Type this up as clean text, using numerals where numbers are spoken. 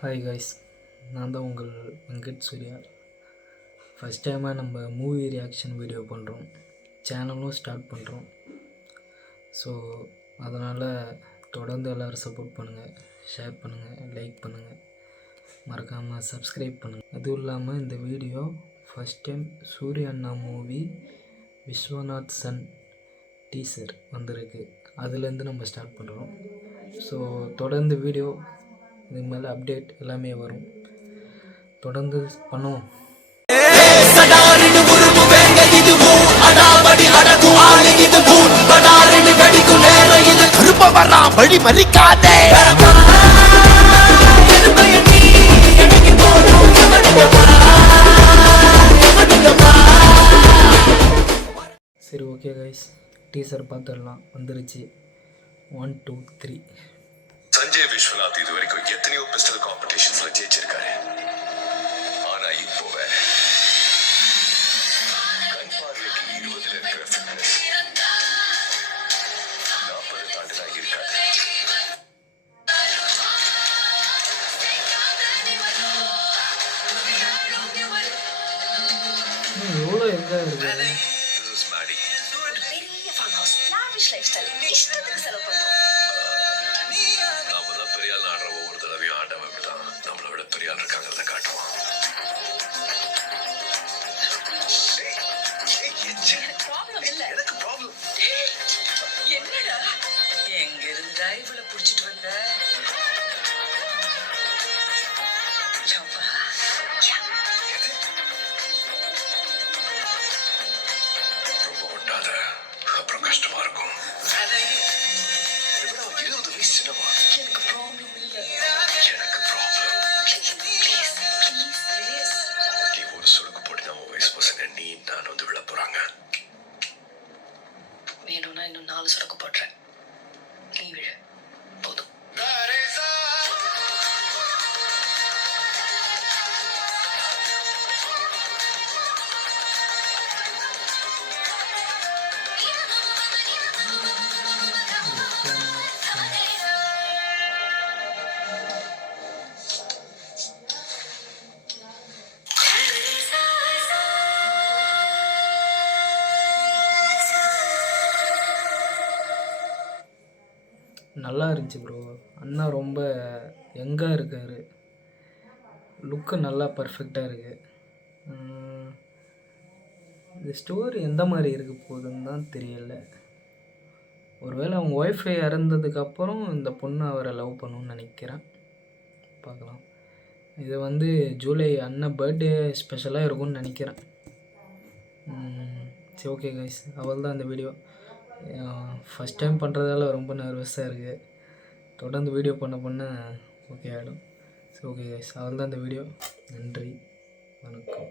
Hi guys, நான் தான் உங்கள் வெங்கட் சூர்யா. ஃபஸ்ட் டைமாக நம்ம மூவி ரியாக்ஷன் வீடியோ பண்ணுறோம், சேனலும் ஸ்டார்ட் பண்ணுறோம். ஸோ அதனால் தொடர்ந்து எல்லோரும் சப்போர்ட் பண்ணுங்கள், ஷேர் பண்ணுங்கள், லைக் பண்ணுங்கள், மறக்காமல் சப்ஸ்கிரைப் பண்ணுங்கள். அதுவும் இல்லாமல் இந்த வீடியோ ஃபஸ்ட் டைம் சூர்யா அண்ணா மூவி விஸ்வநாத் சன் டீசர் வந்திருக்கு, அதுலேருந்து நம்ம ஸ்டார்ட் பண்ணுறோம். ஸோ தொடர்ந்து வீடியோ இதுக்கு மேலே அப்டேட் எல்லாமே வரும், தொடர்ந்து பண்ணுவோம். வழி மறிக்காதே சரி, ஓகே கைஸ், டீசர் பார்த்துடலாம். வந்துருச்சு. 1 2 3. சஞ்சய் விஸ்வநாத் இது வரைக்கும் எத்தனையோ பிஸ்டல் காம்படிஷன்ஸ்ல ஜெயிச்சிருக்காரு. ஆனா இப்போ வேற கண் பார்வைக்கு 20ல இருக்கிற ஃபிட்னஸ் 40 தாண்டினா இருக்காது. எவ்வளோ எங்கே இருக்கு? ஒவ்வொரு தடவையும் ஆண்டவன் இப்படிதான் நம்மளை விட பெரிய ஆள் இருக்காங்கிறத காட்டுவான். எனக்கு ப்ராப்ளம் என்னடா எங்க இருந்தா இவளை புடிச்சிட்டு வந்த? ரொம்ப ஒட்டாத, அப்புறம் கஷ்டமா இருக்கும். 20 வயசு சின்னவா? எனக்கு ப்ராப்ளம் இல்ல. எனக்கு ப்ராப்ளம். நீ ஒரு சுருக்கு போட்டு நம்ம வயசு பசங்க நீ நான் வந்து விழ போறாங்க. வேணும்னா இன்னும் 4 சுருக்கு போடுறேன், நீ விழ போதும். நல்லா இருந்துச்சு ப்ரோ. அண்ணா ரொம்ப யங்காக இருக்கார், லுக்கு நல்லா பர்ஃபெக்டாக இருக்குது. இந்த ஸ்டோரி எந்த மாதிரி இருக்க போகுதுன்னு தான் தெரியல. ஒருவேளை அவங்க ஒய்ஃபை இறந்ததுக்கப்புறம் இந்த பொண்ணு அவரை லவ் பண்ணணும்னு நினைக்கிறேன், பார்க்கலாம். இது வந்து ஜூலை அண்ணன் பர்த்டே ஸ்பெஷலாக இருக்கும்னு நினைக்கிறேன். சரி, ஓகே கைஸ், அவள் தான் இந்த வீடியோ. ஃபஸ்ட் டைம் பண்ணுறதால ரொம்ப நர்வஸாக இருக்குது. தொடர்ந்து வீடியோ பண்ண ஓகே ஆகிடும். சரி, ஓகே கைஸ், அவள் தான் இந்த வீடியோ. நன்றி, வணக்கம்.